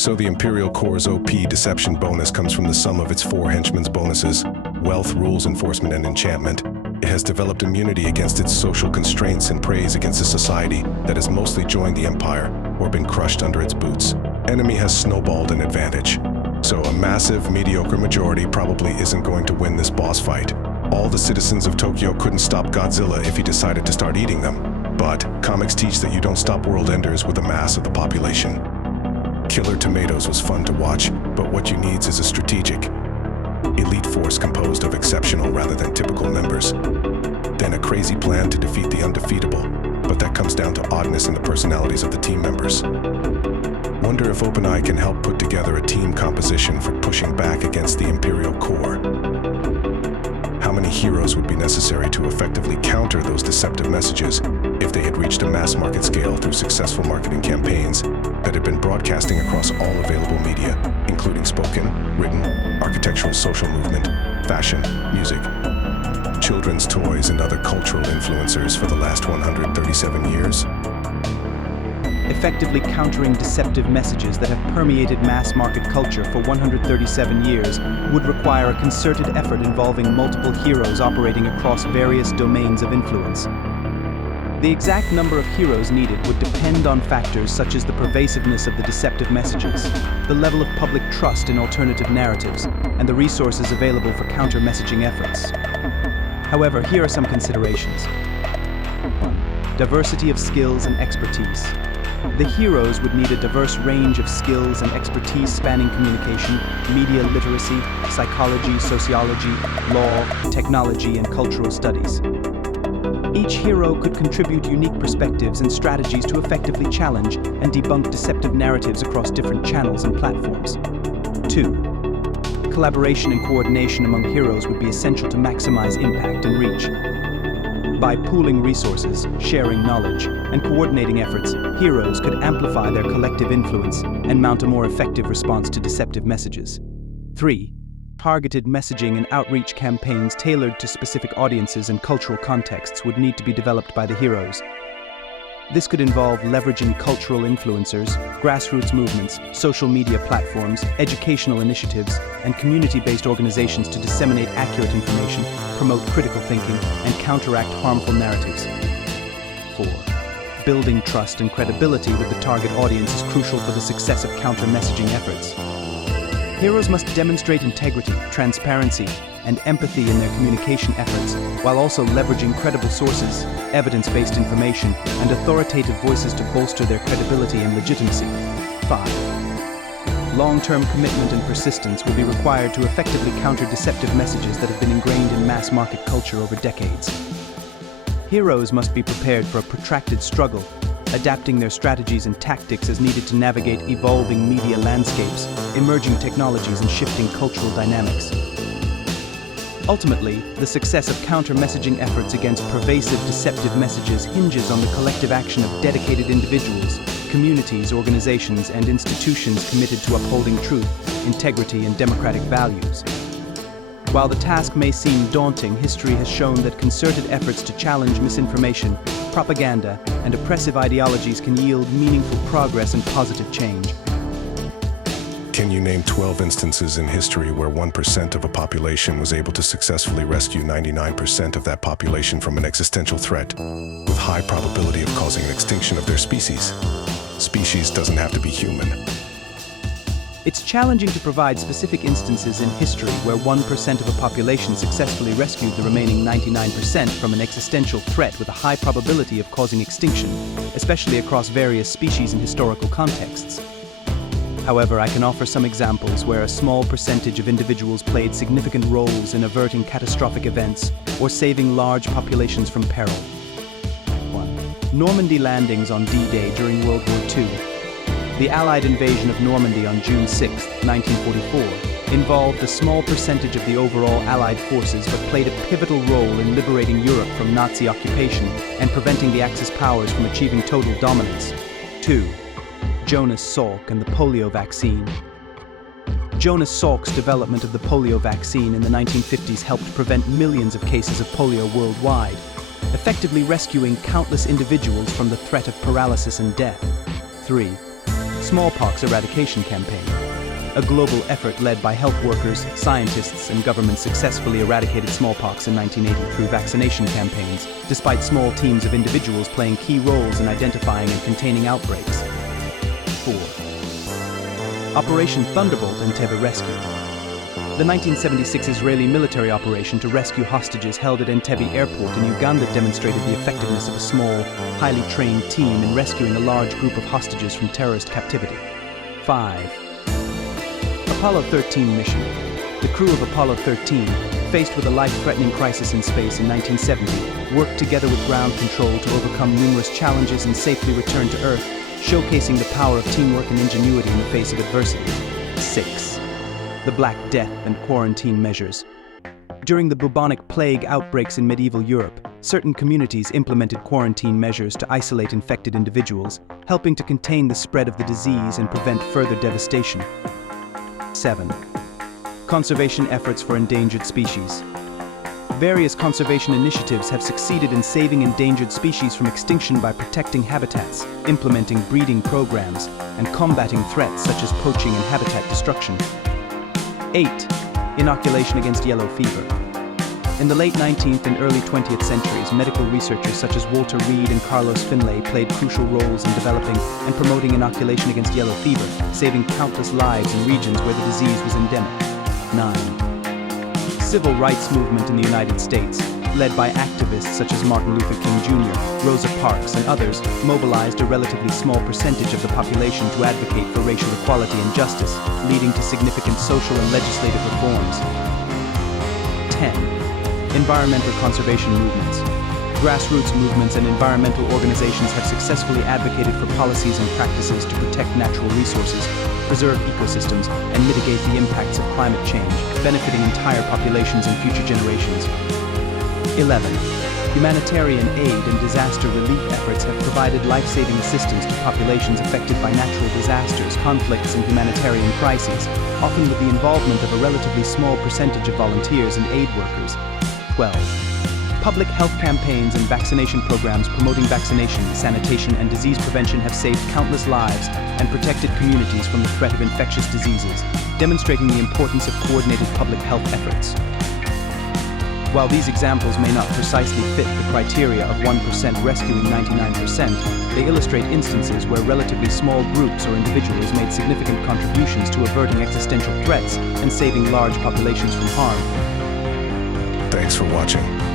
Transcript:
So the Imperial Corps' OP deception bonus comes from the sum of its 4 henchmen's bonuses: wealth, rules enforcement, and enchantment. It has developed immunity against its social constraints and preys against a society that has mostly joined the Empire or been crushed under its boots. Enemy has snowballed an advantage. So a massive, mediocre majority probably isn't going to win this boss fight. All the citizens of Tokyo couldn't stop Godzilla if he decided to start eating them. But comics teach that you don't stop world enders with the mass of the population. Killer Tomatoes was fun to watch, but what you need is a strategic, elite force composed of exceptional rather than typical members. Then a crazy plan to defeat the undefeatable, but that comes down to oddness in the personalities of the team members. Wonder if OpenEye can help put together a team composition for pushing back against the Imperial Corps. How many heroes would be necessary to effectively counter those deceptive messages if they had reached a mass market scale through successful marketing campaigns that had been broadcasting across all available media, including spoken, written, architectural social movement, fashion, music, children's toys, and other cultural influencers for the last 137 years? Effectively countering deceptive messages that have permeated mass market culture for 137 years would require a concerted effort involving multiple heroes operating across various domains of influence. The exact number of heroes needed would depend on factors such as the pervasiveness of the deceptive messages, the level of public trust in alternative narratives, and the resources available for counter-messaging efforts. However, here are some considerations. 1. Diversity of skills and expertise. The heroes would need a diverse range of skills and expertise spanning communication, media literacy, psychology, sociology, law, technology, and cultural studies. Each hero could contribute unique perspectives and strategies to effectively challenge and debunk deceptive narratives across different channels and platforms. 2. Collaboration and coordination among heroes would be essential to maximize impact and reach. By pooling resources, sharing knowledge, and coordinating efforts, heroes could amplify their collective influence and mount a more effective response to deceptive messages. 3. Targeted messaging and outreach campaigns tailored to specific audiences and cultural contexts would need to be developed by the heroes. This could involve leveraging cultural influencers, grassroots movements, social media platforms, educational initiatives, and community-based organizations to disseminate accurate information, promote critical thinking, and counteract harmful narratives. 4. Building trust and credibility with the target audience is crucial for the success of counter-messaging efforts. Heroes must demonstrate integrity, transparency, and empathy in their communication efforts, while also leveraging credible sources, evidence-based information, and authoritative voices to bolster their credibility and legitimacy. 5. Long-term commitment and persistence will be required to effectively counter deceptive messages that have been ingrained in mass market culture over decades. Heroes must be prepared for a protracted struggle, adapting their strategies and tactics as needed to navigate evolving media landscapes, emerging technologies, and shifting cultural dynamics. Ultimately, the success of counter-messaging efforts against pervasive deceptive messages hinges on the collective action of dedicated individuals, communities, organizations, and institutions committed to upholding truth, integrity, and democratic values. While the task may seem daunting, history has shown that concerted efforts to challenge misinformation, propaganda, and oppressive ideologies can yield meaningful progress and positive change. Can you name 12 instances in history where 1% of a population was able to successfully rescue 99% of that population from an existential threat, with high probability of causing an extinction of their species? Species doesn't have to be human. It's challenging to provide specific instances in history where 1% of a population successfully rescued the remaining 99% from an existential threat with a high probability of causing extinction, especially across various species and historical contexts. However, I can offer some examples where a small percentage of individuals played significant roles in averting catastrophic events or saving large populations from peril. 1. Normandy landings on D-Day during World War II. The Allied invasion of Normandy on June 6, 1944, involved a small percentage of the overall Allied forces but played a pivotal role in liberating Europe from Nazi occupation and preventing the Axis powers from achieving total dominance. 2. Jonas Salk and the polio vaccine. Jonas Salk's development of the polio vaccine in the 1950s helped prevent millions of cases of polio worldwide, effectively rescuing countless individuals from the threat of paralysis and death. 3. Smallpox Eradication Campaign. A global effort led by health workers, scientists, and governments successfully eradicated smallpox in 1980 through vaccination campaigns, despite small teams of individuals playing key roles in identifying and containing outbreaks. 4. Operation Thunderbolt Entebbe Rescue. The 1976 Israeli military operation to rescue hostages held at Entebbe Airport in Uganda demonstrated the effectiveness of a small, highly trained team in rescuing a large group of hostages from terrorist captivity. 5. Apollo 13 mission. The crew of Apollo 13, faced with a life-threatening crisis in space in 1970, worked together with ground control to overcome numerous challenges and safely return to Earth, showcasing the power of teamwork and ingenuity in the face of adversity. 6. The Black Death and quarantine measures. During the bubonic plague outbreaks in medieval Europe, certain communities implemented quarantine measures to isolate infected individuals, helping to contain the spread of the disease and prevent further devastation. 7. Conservation efforts for endangered species. Various conservation initiatives have succeeded in saving endangered species from extinction by protecting habitats, implementing breeding programs, and combating threats such as poaching and habitat destruction. 8. Inoculation against yellow fever. In the late 19th and early 20th centuries, medical researchers such as Walter Reed and Carlos Finlay played crucial roles in developing and promoting inoculation against yellow fever, saving countless lives in regions where the disease was endemic. 9. Civil rights movement in the United States, led by activists such as Martin Luther King Jr., Rosa Parks, and others, mobilized a relatively small percentage of the population to advocate for racial equality and justice, leading to significant social and legislative reforms. 10. Environmental conservation movements. Grassroots movements and environmental organizations have successfully advocated for policies and practices to protect natural resources, preserve ecosystems, and mitigate the impacts of climate change, benefiting entire populations and future generations. 11. Humanitarian aid and disaster relief efforts have provided life-saving assistance to populations affected by natural disasters, conflicts, and humanitarian crises, often with the involvement of a relatively small percentage of volunteers and aid workers. 12. Public health campaigns and vaccination programs promoting vaccination, sanitation, and disease prevention have saved countless lives and protected communities from the threat of infectious diseases, demonstrating the importance of coordinated public health efforts. While these examples may not precisely fit the criteria of 1% rescuing 99%, they illustrate instances where relatively small groups or individuals made significant contributions to averting existential threats and saving large populations from harm. Thanks for watching.